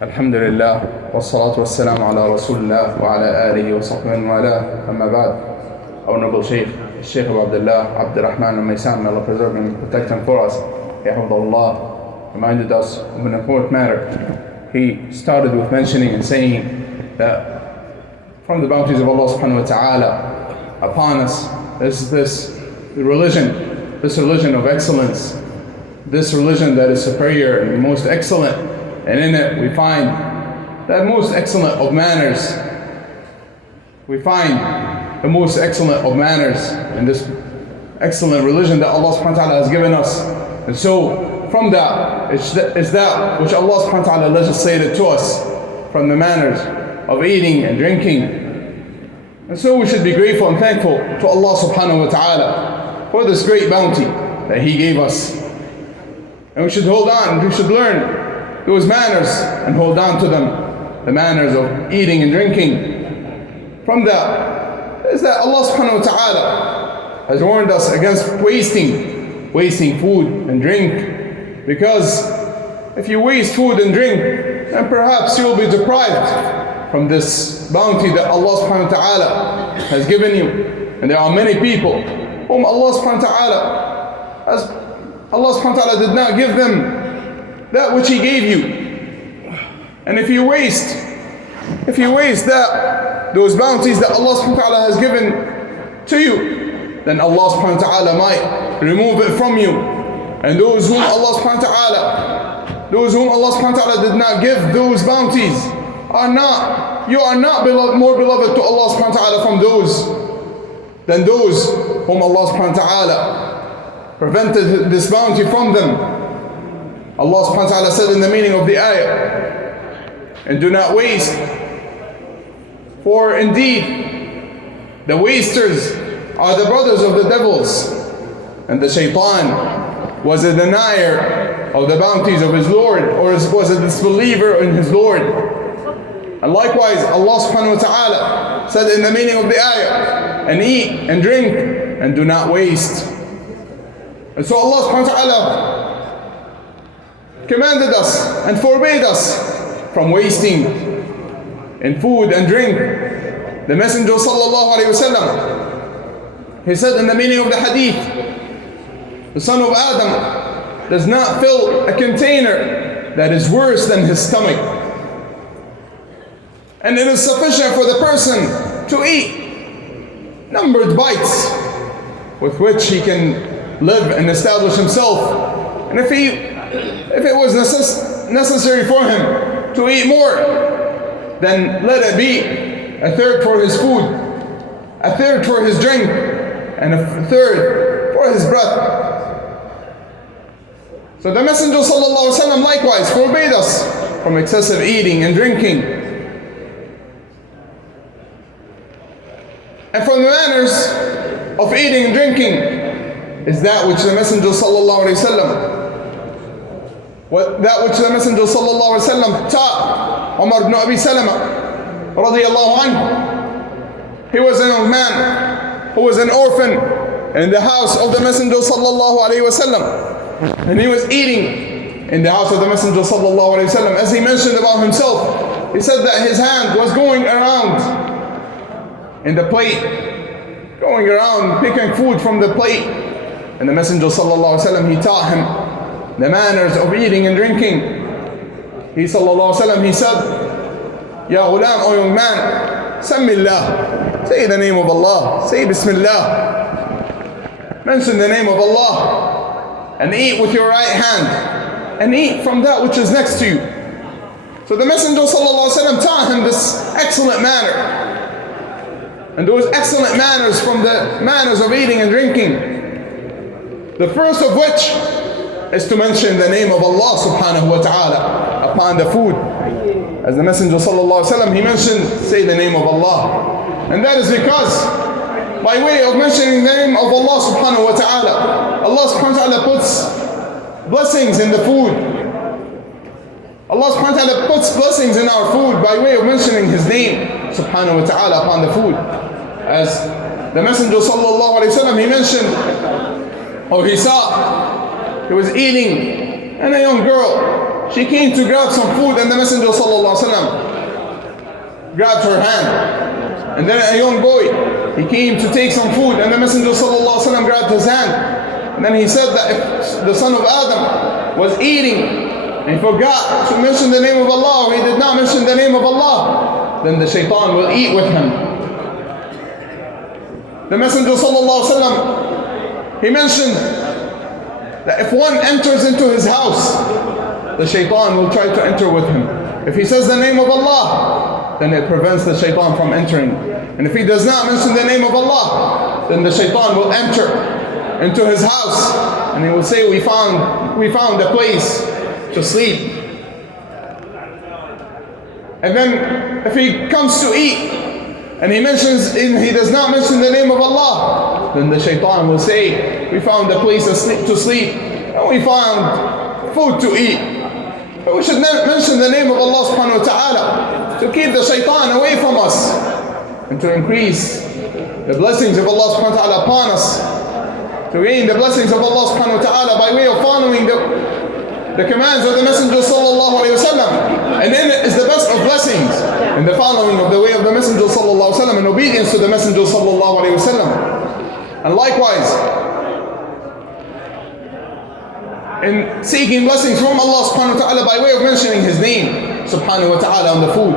Alhamdulillah, wassalatu wassalamu ala Rasulullah wa ala alihi wa sahbihi wa ala, amma ba'd. Honorable Sheikh, Sheikh of Abdullah, Abdurrahman Al-Omaisan, may Allah preserve and protect him for us. Yahmudullah reminded us of an important matter. He started with mentioning and saying that from the bounties of Allah subhanahu wa ta'ala upon us is this religion of excellence, this religion that is superior and most excellent. And in it we find that most excellent of manners. We find the most excellent of manners in this excellent religion that Allah subhanahu wa ta'ala has given us. And so from that is that which Allah subhanahu wa ta'ala legislated to us from the manners of eating and drinking. And so we should be grateful and thankful to Allah subhanahu wa ta'ala for this great bounty that He gave us. And we should hold on, we should learn those manners and hold on to them, the manners of eating and drinking. From that is that Allah subhanahu wa ta'ala has warned us against wasting food and drink, because if you waste food and drink, then perhaps you will be deprived from this bounty that Allah subhanahu wa ta'ala has given you. And there are many people whom Allah subhanahu wa ta'ala did not give them that which He gave you. And if you waste those bounties that Allah subhanahu wa ta'ala has given to you, then Allah subhanahu wa ta'ala might remove it from you. And those whom Allah subhanahu wa ta'ala did not give those bounties you are not more beloved to Allah subhanahu wa ta'ala than those whom Allah subhanahu wa ta'ala prevented this bounty from them. Allah subhanahu wa ta'ala said in the meaning of the ayah, and do not waste, for indeed the wasters are the brothers of the devils, and the shaitan was a denier of the bounties of his Lord, or was a disbeliever in his Lord. And likewise Allah subhanahu wa ta'ala said in the meaning of the ayah, and eat and drink and do not waste. And so Allah subhanahu wa ta'ala commanded us and forbade us from wasting in food and drink. The Messenger sallallahu alayhi wasallam, he said in the meaning of the hadith, the son of Adam does not fill a container that is worse than his stomach. And it is sufficient for the person to eat numbered bites with which he can live and establish himself. And if it was necessary for him to eat more, then let it be a third for his food, a third for his drink, and a third for his breath. So the Messenger sallallahu alaihi wasallam likewise forbade us from excessive eating and drinking. And from the manners of eating and drinking is that which the Messenger sallallahu alaihi wasallam taught Umar ibn Abi Salama radiyallahu anhu. He was a young man who was an orphan in the house of the Messenger sallallahu alaihi wasallam, and he was eating in the house of the Messenger sallallahu alaihi wasallam. As he mentioned about himself, he said that his hand was going around in the plate, going around picking food from the plate. And the Messenger sallallahu alaihi wasallam, he taught him the manners of eating and drinking. He sallallahu alaihi wasallam, he said, Ya ghulam, O young man, Sammillah, say the name of Allah, say Bismillah, mention the name of Allah, and eat with your right hand, and eat from that which is next to you. So the Messenger sallallahu alaihi wasallam taught him this excellent manner, and those excellent manners from the manners of eating and drinking. The first of which is to mention the name of Allah subhanahu wa ta'ala upon the food. As the Messenger sallallahu alaihi wasallam, he mentioned, say the name of Allah. And that is because by way of mentioning the name of Allah subhanahu wa ta'ala, Allah subhanahu wa ta'ala puts blessings in the food. Allah subhanahu wa ta'ala puts blessings in our food by way of mentioning His name subhanahu wa ta'ala upon the food. As the Messenger sallallahu alaihi wasallam, he mentioned, or he saw, he was eating, and a young girl, she came to grab some food, and the Messenger sallallahu alaihi wasallam grabbed her hand. And then a young boy, he came to take some food, and the Messenger sallallahu alaihi wasallam grabbed his hand. And then he said that if the son of Adam was eating, and he forgot to mention the name of Allah, or he did not mention the name of Allah, then the shaitan will eat with him. The Messenger sallallahu alaihi wasallam, he mentioned that if one enters into his house, the shaitan will try to enter with him. If he says the name of Allah, then it prevents the shaitan from entering. And if he does not mention the name of Allah, then the shaitan will enter into his house, and he will say, we found a place to sleep. And then if he comes to eat, and he does not mention the name of Allah, then the shaitan will say, we found a place to sleep, and we found food to eat. But we should mention the name of Allah subhanahu wa ta'ala to keep the shaitan away from us, and to increase the blessings of Allah subhanahu wa ta'ala upon us, to gain the blessings of Allah subhanahu wa ta'ala by way of following the commands of the Messenger sallallahu alayhi wa sallam. And in it is the best of blessings, in the following of the way of the Messenger sallallahu alayhi wa sallam, and obedience to the Messenger sallallahu alayhi wa sallam. And likewise, in seeking blessings from Allah subhanahu wa ta'ala by way of mentioning His name subhanahu wa ta'ala on the food.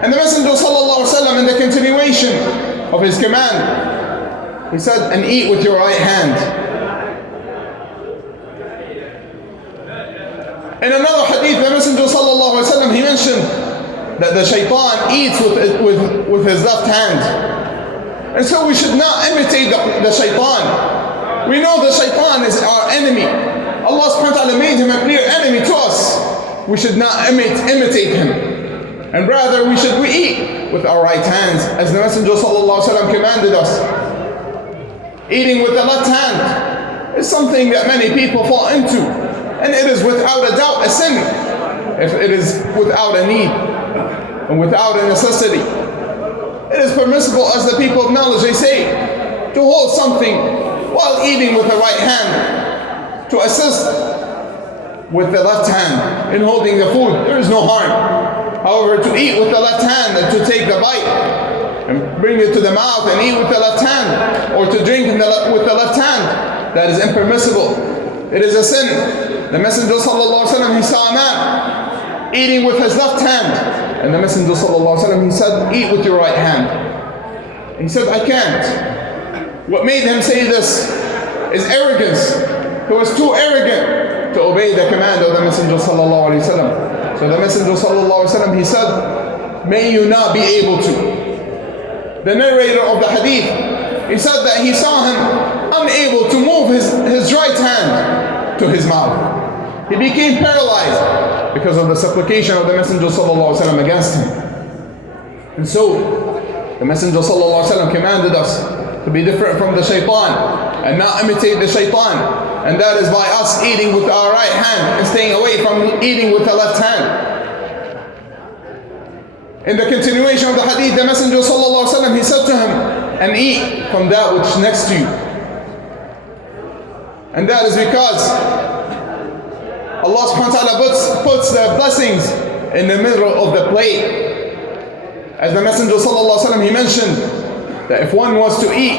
And the Messenger sallallahu alayhi wa sallam, in the continuation of his command, he said, and eat with your right hand. In another hadith, the Messenger sallallahu alaihi wasallam, he mentioned that the shaitan eats with his left hand. And so we should not imitate the shaitan. We know the shaitan is our enemy. Allah subhanahu wa ta'ala made him a clear enemy to us. We should not imitate him. And rather we should eat with our right hands, as the Messenger sallallahu alaihi wasallam commanded us. Eating with the left hand is something that many people fall into. And it is without a doubt a sin if it is without a need and without a necessity. It is permissible, as the people of knowledge, they say, to hold something while eating with the right hand, to assist with the left hand in holding the food. There is no harm. However, to eat with the left hand and to take the bite and bring it to the mouth and eat with the left hand, or to drink with the left hand, that is impermissible. It is a sin. The Messenger sallallahu alaihi wasallam, he saw a man eating with his left hand, and the Messenger sallallahu alaihi wasallam, he said, eat with your right hand. He said, I can't. What made him say this is arrogance. He was too arrogant to obey the command of the Messenger sallallahu alaihi wasallam. So the Messenger sallallahu alaihi wasallam, he said, may you not be able to. The narrator of the hadith, he said that he saw him unable to move his right hand to his mouth. He became paralyzed because of the supplication of the Messenger sallallahu alaihi wasallam against him. And so the Messenger sallallahu alaihi wasallam commanded us to be different from the shaitan and not imitate the shaitan. And that is by us eating with our right hand and staying away from eating with the left hand. In the continuation of the hadith, the Messenger sallallahu alaihi wasallam, he said to him, and eat from that which is next to you. And that is because Allah subhanahu wa ta'ala puts the blessings in the middle of the plate. As the Messenger sallallahu alaihi wasallam, he mentioned that if one was to eat,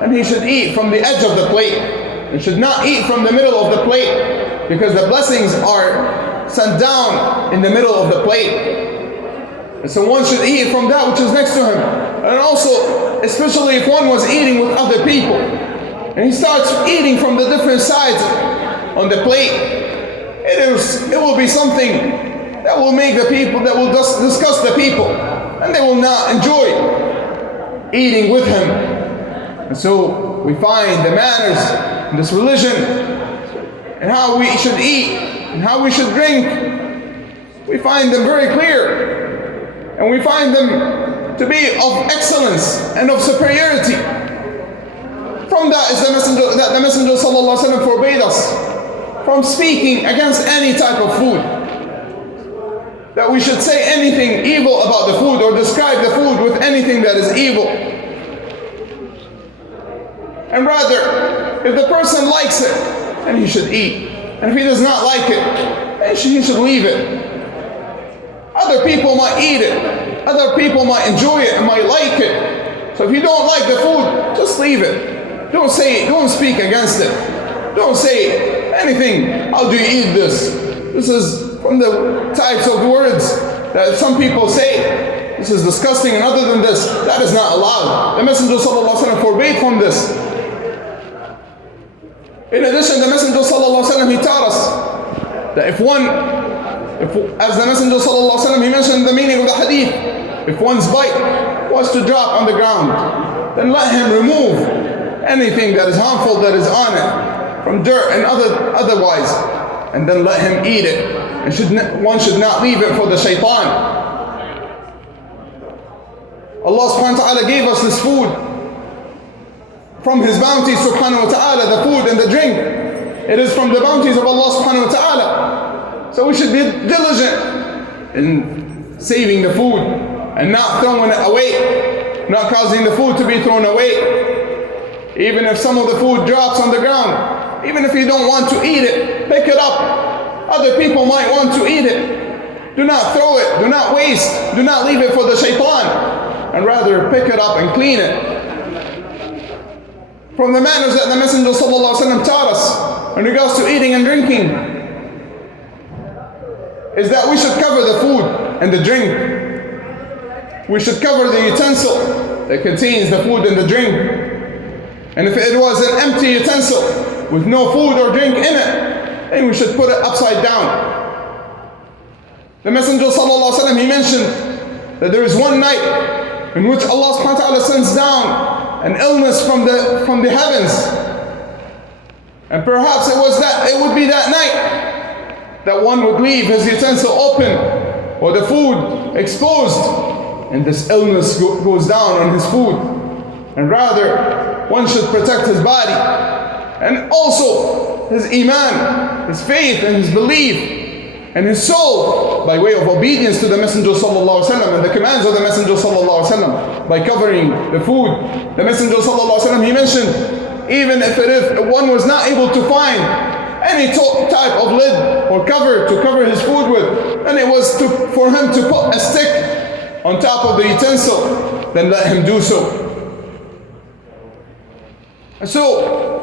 then he should eat from the edge of the plate. He should not eat from the middle of the plate, because the blessings are sent down in the middle of the plate. And so one should eat from that which is next to him. And also, especially if one was eating with other people, and he starts eating from the different sides on the plate, it will be something that will make the people, that will disgust the people, and they will not enjoy eating with him. And so we find the manners in this religion, and how we should eat and how we should drink, we find them very clear, and we find them to be of excellence and of superiority. From that is the Messenger sallallahu alaihi wasallam forbade us from speaking against any type of food. that we should say anything evil about the food or describe the food with anything that is evil. And rather, if the person likes it, then he should eat. And if he does not like it, then he should leave it. Other people might eat it. Other people might enjoy it and might like it. So if you don't like the food, just leave it. Don't say it. Don't speak against it. Don't say anything. How do you eat this? This is from the types of words that some people say. This is disgusting, and other than this, that is not allowed. The Messenger ﷺ forbade from this. In addition, the Messenger ﷺ, he taught us that as the Messenger ﷺ, he mentioned the meaning of the hadith, if one's bite was to drop on the ground, then let him remove anything that is harmful that is on it, from dirt and otherwise, and then let him eat it. And one should not leave it for the shaitan. Allah subhanahu wa ta'ala gave us this food from His bounties subhanahu wa ta'ala, the food and the drink. It is from the bounties of Allah subhanahu wa ta'ala. So we should be diligent in saving the food and not throwing it away, not causing the food to be thrown away. Even if some of the food drops on the ground, even if you don't want to eat it, pick it up. Other people might want to eat it. Do not throw it, do not waste, do not leave it for the shaitan, and rather pick it up and clean it. From the manners that the Messenger ﷺ taught us in regards to eating and drinking is that we should cover the food and the drink. We should cover the utensil that contains the food and the drink. And if it was an empty utensil with no food or drink in it, then we should put it upside down. The Messenger ﷺ, he mentioned that there is one night in which Allah subhanahu wa ta'ala sends down an illness from the heavens. And perhaps it would be that night that one would leave his utensil open or the food exposed, and this illness goes down on his food. And rather, one should protect his body and also his iman, his faith and his belief and his soul by way of obedience to the Messenger ﷺ and the commands of the Messenger ﷺ by covering the food. The Messenger ﷺ, he mentioned, even if one was not able to find any type of lid or cover to cover his food with, then it was for him to put a stick on top of the utensil, then let him do so. And so,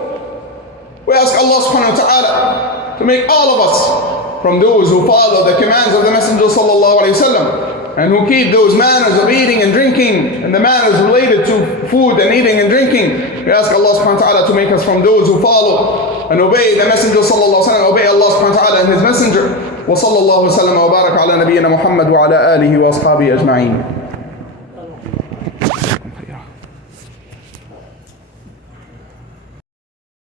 we ask Allah subhanahu wa ta'ala to make all of us from those who follow the commands of the Messenger sallallahu alayhi wa sallam and who keep those manners of eating and drinking and the manners related to food and eating and drinking. We ask Allah subhanahu wa ta'ala to make us from those who follow and obey the Messenger sallallahu alayhi wa sallam, obey Allah subhanahu wa ta'ala and His Messenger. Wa sallallahu wa sallam wa barak ala nabiyyina Muhammad wa ala alihi wa ashabihi ajma'in.